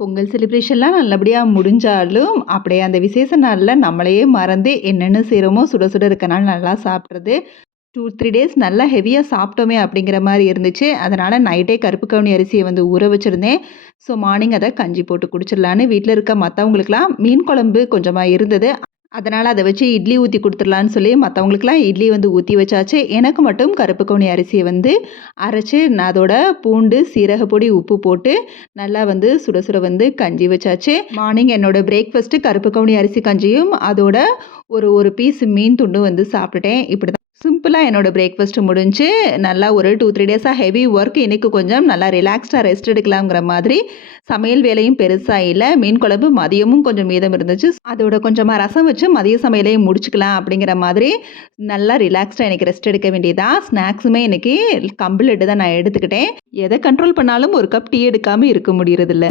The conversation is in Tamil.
பொங்கல் செலிப்ரேஷன்லாம் நல்லபடியா முடிஞ்சாலும், அப்படியே அந்த விசேஷ நாள்ல நம்மளையே மறந்து என்னென்ன செய்றோமோ சுட சுட இருக்கனால நல்லா சாப்பிட்றது. 2, 3 டேஸ் நல்லா ஹெவியா சாப்பிட்டோமே அப்படிங்கிற மாரி இருந்துச்சு. அதனால நைட்டே கருப்பு கவுனி அரிசிய வந்து ஊற வச்சிருந்தேன். ஸோ மார்னிங் அத கஞ்சி போட்டு குடிச்சிடலான்னு வீட்ல இருக்க மத்தவங்களுக்கெல்லாம் மீன் குழம்பு கொஞ்சமா இருந்தது. அதனால அத வச்சு இட்லி ஊத்தி குடுத்துடலான்னு சொல்லி மத்தவங்களுக்கெல்லாம் இட்லி வந்து ஊத்தி வச்சாச்சு. எனக்கு மட்டும் கருப்பு கவுனி அரிசிய வந்து அரைச்சு நான் அதோட பூண்டு, சீரகப்பொடி, உப்பு போட்டு நல்லா வந்து சுட சுட வந்து கஞ்சி வச்சாச்சு. மார்னிங் என்னோட பிரேக்ஃபாஸ்ட்டு கருப்பு கவுனி அரிசி கஞ்சியும், அதோட ஒரு பீஸ் மீன் துண்டும் வந்து சாப்பிட்டுட்டேன். இப்படிதான் சிம்பிளா என்னோட பிரேக்ஃபாஸ்ட் முடிஞ்சுச்சு. நல்லா ஒரு 2, 3 டேஸா ஹெவி ஒர்க். இன்னைக்கு கொஞ்சம் நல்லா ரிலாக்ஸ்டா ரெஸ்ட் எடுக்கலாங்கிற மாதிரி சமையல் வேலையும் பெருசா இல்ல. மீன் குழம்பு மதியமும் கொஞ்சம் மீதம் இருந்துச்சு. அதோட கொஞ்சமா ரசம் வச்சு மதிய சமையலையும் முடிச்சுக்கலாம் அப்படிங்கிற மாதிரி நல்லா ரிலாக்ஸ்டா இன்னைக்கு ரெஸ்ட் எடுக்க வேண்டியதா. ஸ்நாக்ஸுமே இன்னைக்கு கம்பு லட்டு தான் நான் எடுத்துக்கிட்டேன். எத கண்ட்ரோல் பண்ணாலும் ஒரு கப் டீ எடுக்காம இருக்க முடியறதில்ல.